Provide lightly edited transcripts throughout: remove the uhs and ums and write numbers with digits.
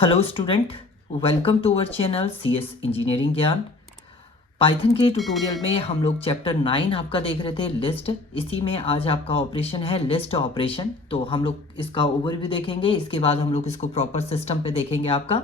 Hello student, welcome to our channel CS engineering Gyan. Python के tutorial में हम लोग चैप्टर 9 आपका देख रहे थे लिस्ट। इसी में आज आपका ऑपरेशन है लिस्ट ऑपरेशन। तो हम लोग इसका ओवरव्यू देखेंगे, इसके बाद हम लोग इसको प्रॉपर सिस्टम पे देखेंगे आपका।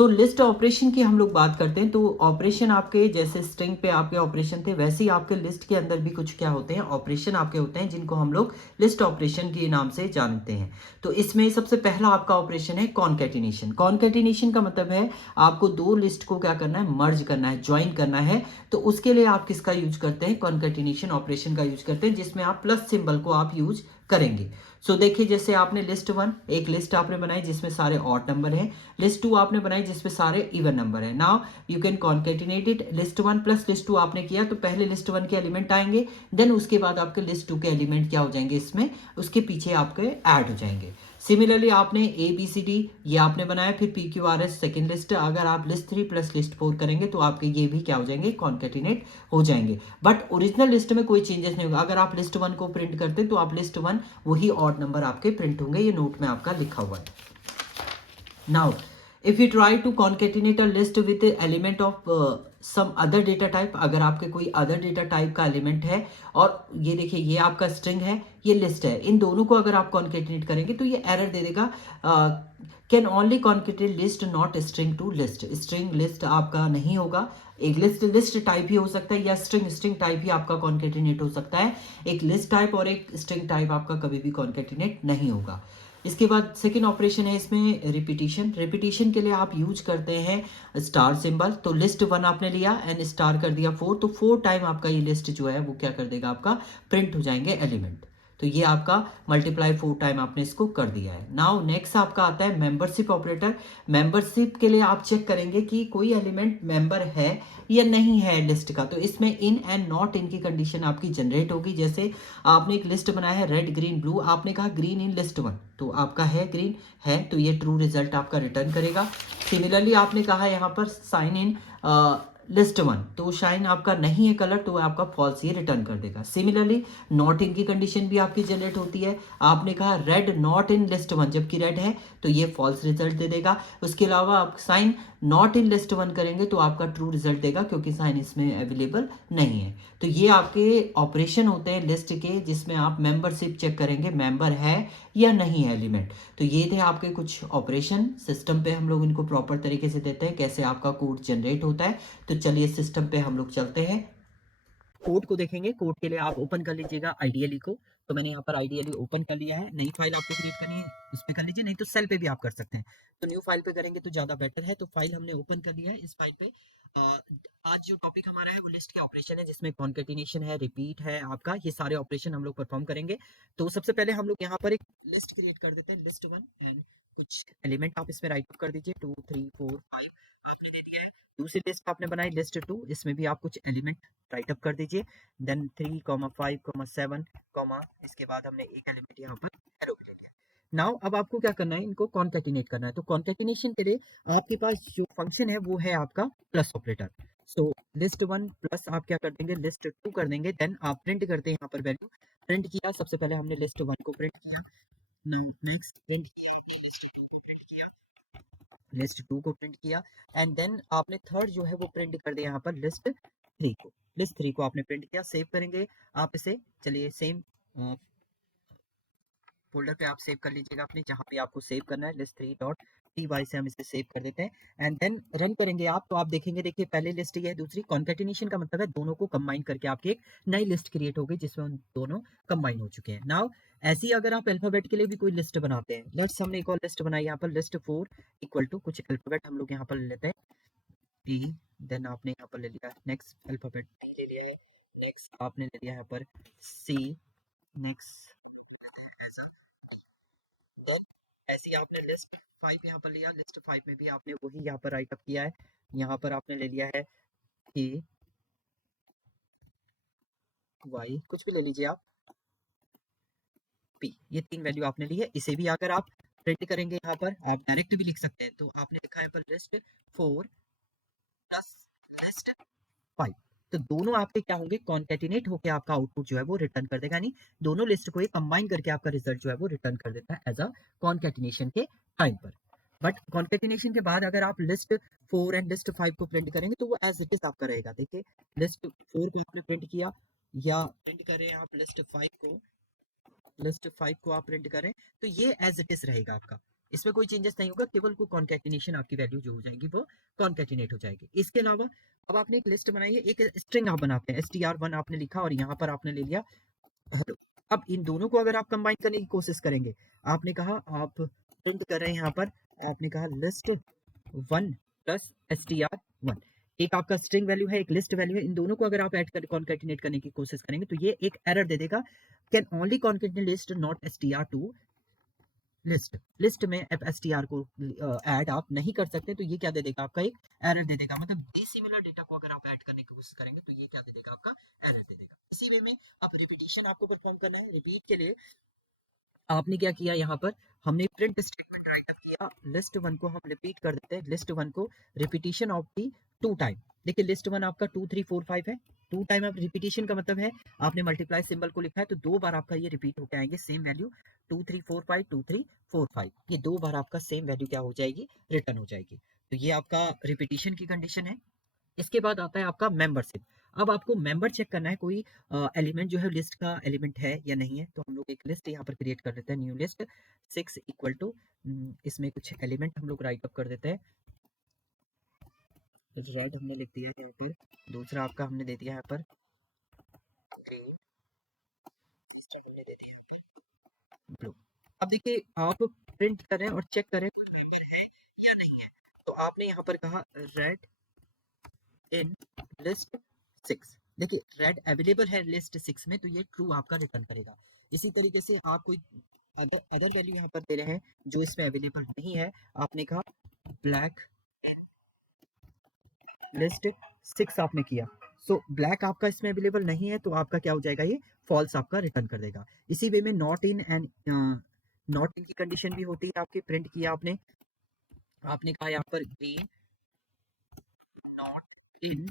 लिस्ट ऑपरेशन की हम लोग बात करते हैं तो ऑपरेशन आपके जैसे स्ट्रिंग पे आपके ऑपरेशन थे, वैसे ही आपके लिस्ट के अंदर भी कुछ क्या होते हैं, ऑपरेशन आपके होते हैं, जिनको हम लोग लिस्ट ऑपरेशन के नाम से जानते हैं। तो इसमें सबसे पहला आपका ऑपरेशन है कॉन्कैटिनेशन। कॉन्कैटिनेशन का मतलब है आपको दो लिस्ट को क्या करना है, मर्ज करना है, ज्वाइन करना है। तो उसके लिए आप किसका यूज करते हैं, कॉन्कैटिनेशन ऑपरेशन का यूज करते हैं, जिसमें आप प्लस सिंबल को आप यूज करेंगे। देखिए, जैसे आपने लिस्ट 1 एक लिस्ट आपने बनाई जिसमें सारे ऑड नंबर हैं, लिस्ट 2 आपने बनाई जिसमें सारे इवन नंबर है। Now you can concatenate it. List 1 plus list 2 आपने किया तो पहले लिस्ट 1 के एलिमेंट आएंगे, देन उसके बाद आपके लिस्ट 2 के एलिमेंट क्या हो जाएंगे, इसमें उसके पीछे आपके ऐड हो जाएंगे। सिमिलरली आपने ABCD ये आपने बनाया, फिर PQRS सेकेंड लिस्ट, अगर आप लिस्ट 3 प्लस लिस्ट 4 करेंगे तो आपके ये भी क्या हो जाएंगे, कॉन्कैटिनेट हो जाएंगे। बट ओरिजिनल लिस्ट में कोई चेंजेस नहीं होगा। अगर आप लिस्ट 1 को प्रिंट करते तो आप लिस्ट 1 वही ऑड नंबर आपके प्रिंट होंगे, ये नोट में आपका लिखा हुआ है। Now, if you try to concatenate a list with the element of some other data type, अगर आपके कोई other data type का element है और ये देखिए ये आपका string है, ये list है, इन दोनों को अगर आप concatenate करेंगे तो ये error दे देगा, can only concatenate list not string to list। string list आपका नहीं होगा, एक लिस्ट टाइप ही हो सकता है या स्ट्रिंग टाइप ही आपका कॉन्केटिनेट हो सकता है। एक लिस्ट टाइप और एक स्ट्रिंग टाइप आपका कभी भी कॉन्केटिनेट नहीं होगा। इसके बाद सेकेंड ऑपरेशन है इसमें रिपीटिशन। रिपीटिशन के लिए आप यूज करते हैं स्टार सिंबल। तो लिस्ट 1 आपने लिया एंड स्टार कर दिया 4, तो 4 टाइम आपका ये लिस्ट जो है वो क्या कर देगा, आपका प्रिंट हो जाएंगे एलिमेंट। तो ये आपका मल्टीप्लाई 4 टाइम आपने इसको कर दिया है। नाउ नेक्स्ट आपका आता है मेंबरशिप ऑपरेटर। मेंबरशिप के लिए आप चेक करेंगे कि कोई एलिमेंट मेंबर है या नहीं है लिस्ट का। तो इसमें इन एंड नॉट इन की कंडीशन आपकी जनरेट होगी। जैसे आपने एक लिस्ट बनाया है रेड ग्रीन ब्लू, आपने कहा ग्रीन इन लिस्ट 1, तो आपका है ग्रीन है, तो ये ट्रू रिजल्ट आपका रिटर्न करेगा। सिमिलरली आपने कहा यहाँ पर साइन इन लिस्ट 1, तो शाइन आपका नहीं है कलर, तो आपका फॉल्स ये रिटर्न कर देगा। सिमिलरली नॉट इन की कंडीशन भी आपकी जनरेट होती है। आपने कहा रेड नॉट इन लिस्ट 1, जबकि रेड है, तो ये फॉल्स रिजल्ट दे देगा। उसके अलावा आप साइन नॉट इन लिस्ट 1 करेंगे तो आपका ट्रू रिजल्ट देगा, क्योंकि साइन इसमें अवेलेबल नहीं है। तो ये आपके ऑपरेशन होते हैं लिस्ट के, जिसमें आप मेंबरशिप चेक करेंगे, मेंबर है या नहीं है एलिमेंट। तो ये थे आपके कुछ ऑपरेशन। सिस्टम पे हम लोग इनको प्रॉपर तरीके से देते हैं, कैसे आपका कोड जनरेट होता है। तो चलिए सिस्टम पे हम लोग चलते हैं, कोड को देखेंगे। कोड के लिए आप ओपन कर लीजिएगा आइडियली को। तो मैंने यहाँ पर आइडियली ओपन कर लिया है। नई फाइल आपको क्रिएट करनी है उस पर कर लीजिए, नहीं तो सेल पे भी आप कर सकते हैं। तो न्यू फाइल पे करेंगे तो ज़्यादा बेटर है। तो फाइल हमने ओपन कर लिया है। इस फाइल पे आज जो टॉपिक हमारा है वो लिस्ट के ऑपरेशन है, जिसमें कॉन्केटिनेशन है, रिपीट है आपका, ये सारे ऑपरेशन हम लोग परफॉर्म करेंगे। तो सबसे पहले हम लोग यहाँ पर एक लिस्ट क्रिएट कर देते हैं, लिस्ट 1, एंड कुछ एलिमेंट आप इसमें राइट कर दीजिए, 2 3 4 5 आपने दे दिया है। दूसरी लिस्ट आपने बनाई लिस्ट 2, इसमें भी आप कुछ एलिमेंट राइट अप कर दीजिए। देन 3 5 7 इसके बाद हमने एक एलिमेंट यहाँ पर एरो ले लिया। नाउ अब आपको क्या करना है, इनको कॉन्कैटिनेट करना है। तो कॉन्कैटिनेशन के लिए आपके पास जो फंक्शन है वो है आपका प्लस ऑपरेटर। लिस्ट 1 प्लस आप क्या कर देंगे, लिस्ट 2 कर देंगे। देन आप प्रिंट करते हैं, यहाँ पर वैल्यू प्रिंट किया। सबसे पहले हमने लिस्ट 1 को प्रिंट किया, नेक्स्ट प्रिंट लिस्ट 2 को प्रिंट किया, लिस्ट 2 को प्रिंट किया, एंड देन आपने थर्ड जो है वो प्रिंट कर दिया यहाँ पर लिस्ट 3 को। लिस्ट 3 को आपने प्रिंट किया। सेव करेंगे आप इसे, चलिए सेम फोल्डर पे आप सेव कर लीजिएगा अपने, जहाँ पे आपको सेव करना है, लिस्ट 3.py से हम इसे सेव कर देते हैं। एंड देन रन करेंगे आप, तो आप देखेंगे, देखिए पहले लिस्ट ये है, दूसरी। कॉन्कैटिनेशन का मतलब है दोनों को कंबाइन करके आपकी एक नई लिस्ट क्रिएट हो गई, जिसमें उन दोनों कंबाइन हो चुके हैं। नाउ ऐसे ही अगर आप अल्फाबेट के लिए भी कोई लिस्ट बनाते हैं, लेट्स हमने एक और लिस्ट बनाई यहाँ पर, लिस्ट 4 इक्वल टू कुछ अल्फाबेट हम लोग यहाँ पर ले लेते हैं, टी। देन आपने यहाँ पर ले लिया नेक्स्ट अल्फाबेट टी ले लिया है, नेक्स्ट आपने ले लिया यहाँ पर सी, नेक्स्ट ऐसे ही आपने लिस्ट 5 यहाँ पर लिया, लिस्ट 5 में भी आपने वही यहाँ पर राइट अप किया है। यहाँ पर आपने ले लिया है ए वाई, कुछ भी ले लीजिए आप, पी, ये 3 वैल्यू आपने ली है। इसे भी अगर आप प्रिंट करेंगे यहाँ पर, आप डायरेक्ट भी लिख सकते हैं। तो आपने लिखा है पर लिस्ट 4 प्लस लिस्ट 5, तो दोनों आपके क्या होंगे, कॉन्कैटिनेट होकर आपका आउटपुट जो है वो रिटर्न कर देगा। यानी दोनों लिस्ट को एक कंबाइन करके आपका रिजल्ट जो है वो रिटर्न कर देता है एज अ कॉन्कैटिनेशन के टाइम पर। बट कॉन्केटिनेशन के बाद अगर आप लिस्ट 4 एंड लिस्ट 5 को प्रिंट करेंगे तो वो एज इट इज आपका रहेगा। देखिए लिस्ट 4 को आपने प्रिंट किया या प्रिंट करें आप लिस्ट 5 को, लिस्ट 5 को आप प्रिंट करें तो ये एज इट इज रहेगा आपका, इसमें कोई चेंजेस नहीं होगा, केवल कोई कॉन्केटिनेशन आपकी वैल्यू जो हो जाएगी वो कॉन्केटिनेट हो जाएगी। इसके अलावा अब आपने एक लिस्ट बनाई है, एक स्ट्रिंग आप बनाते हैं, str1 आपने लिखा और यहाँ पर आपने ले लिया हेलो। अब इन दोनों को अगर आप कंबाइन करने की कोशिश करेंगे, आपने कहा आप प्रिंट कर रहे हैं यहाँ पर, आपने कहा लिस्ट 1 प्लस str1, एक आपका स्ट्रिंग वैल्यू है, एक लिस्ट वैल्यू है, इन दोनों को अगर आप ऐड कर कॉन्केटिनेट करने की कोशिश करेंगे तो ये एक एरर दे देगा, can only concatenate list not str2 list, list में str को ऐड आप नहीं कर सकते, तो ये क्या दे देगा आपका, एक एरर दे देगा। मतलब डिसिमिलर डेटा को अगर आप ऐड करने की कोशिश करेंगे तो ये क्या दे देगा आपका, एरर दे देगा। इसी वे में अब रिपीटिशन आपको परफॉर्म करना है। रिपीट के लिए आपने क्या किया, यहाँ पर हमने प्रिंट स्टेटमेंट राइट अप किया, लिस्ट 1 को हम रिपीट कर देते हैं, लिस्ट 1 को रिपीटिशन ऑफ दी 2 टाइम। देखिए लिस्ट 1 आपका 2 3 4 5 है, 2 टाइम अब रिपीटिशन का मतलब है आपने मल्टीप्लाई सिंबल को लिखा है तो 2 बार आपका ये रिपीट होके आएंगे सेम वैल्यू, 2 3 4 5 2 3 4 5, ये 2 बार आपका सेम वैल्यू क्या हो जाएगी, रिटर्न हो जाएगी। तो ये आपका रिपीटिशन की कंडीशन है। इसके बाद आता है आपका मेंबरशिप। अब आपको मेंबर चेक करना है कोई एलिमेंट जो है लिस्ट का एलिमेंट है या नहीं है, तो हम लोग एक लिस्ट यहाँ पर क्रिएट कर देते हैं, न्यू लिस्ट 6 इक्वल टू, इसमें कुछ एलिमेंट हम लोग राइट अप कर देते हैं, रेड हमने लिख दिया है यहाँ पर, दूसरा आपका हमने दे दिया यहाँ पर ग्रीन, हमने दे दिया ब्लू। अब देखिए आप प्रिंट करें और चेक करें या नहीं है, तो आपने यहाँ पर कहा रेड इन लिस्ट 6, देखिए रेड अवेलेबल है लिस्ट 6 में तो ये ट्रू आपका रिटर्न करेगा। इसी तरीके से आप कोई अदर वैल्यू यहाँ पर दे रहे हैं जो इसमें अवेलेबल नहीं है, आपने कहा ब्लैक लिस्ट 6 आपने किया, सो ब्लैक आपका इसमें अवेलेबल नहीं है तो आपका क्या हो जाएगा, ये फॉल्स आपका रिटर्न कर देगा। इसी वे में not in and not in की कंडीशन भी होती है आपकी, प्रिंट किया आपने, आपने कहा यहाँ पर ग्रीन नॉट इन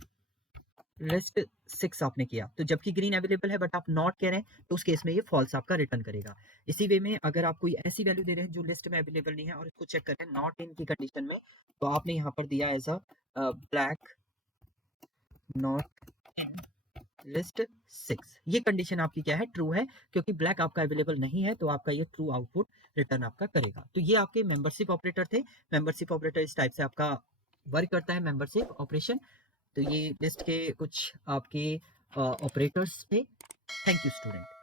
लिस्ट 6 आपने किया, तो जबकि ग्रीन अवेलेबल है बट आप नॉट कह रहे हैं तो उस केस में ये फॉल्स आपका रिटर्न करेगा। इसी वे में अगर आप कोई ऐसी वैल्यू दे रहे हैं जो लिस्ट में अवेलेबल नहीं है और इसको चेक कर रहे हैं नॉट इन की कंडीशन में, तो आपने यहाँ पर दिया as a black not list 6, ये कंडीशन आपकी क्या है, ट्रू है, क्योंकि ब्लैक आपका अवेलेबल नहीं है तो आपका ये ट्रू आउटपुट रिटर्न आपका करेगा। तो ये आपके मेंबरशिप ऑपरेटर थे। मेंबरशिप ऑपरेटर इस टाइप से आपका वर्क करता है, मेंबरशिप ऑपरेशन। तो ये लिस्ट के कुछ आपके ऑपरेटर्स थे। Thank you student.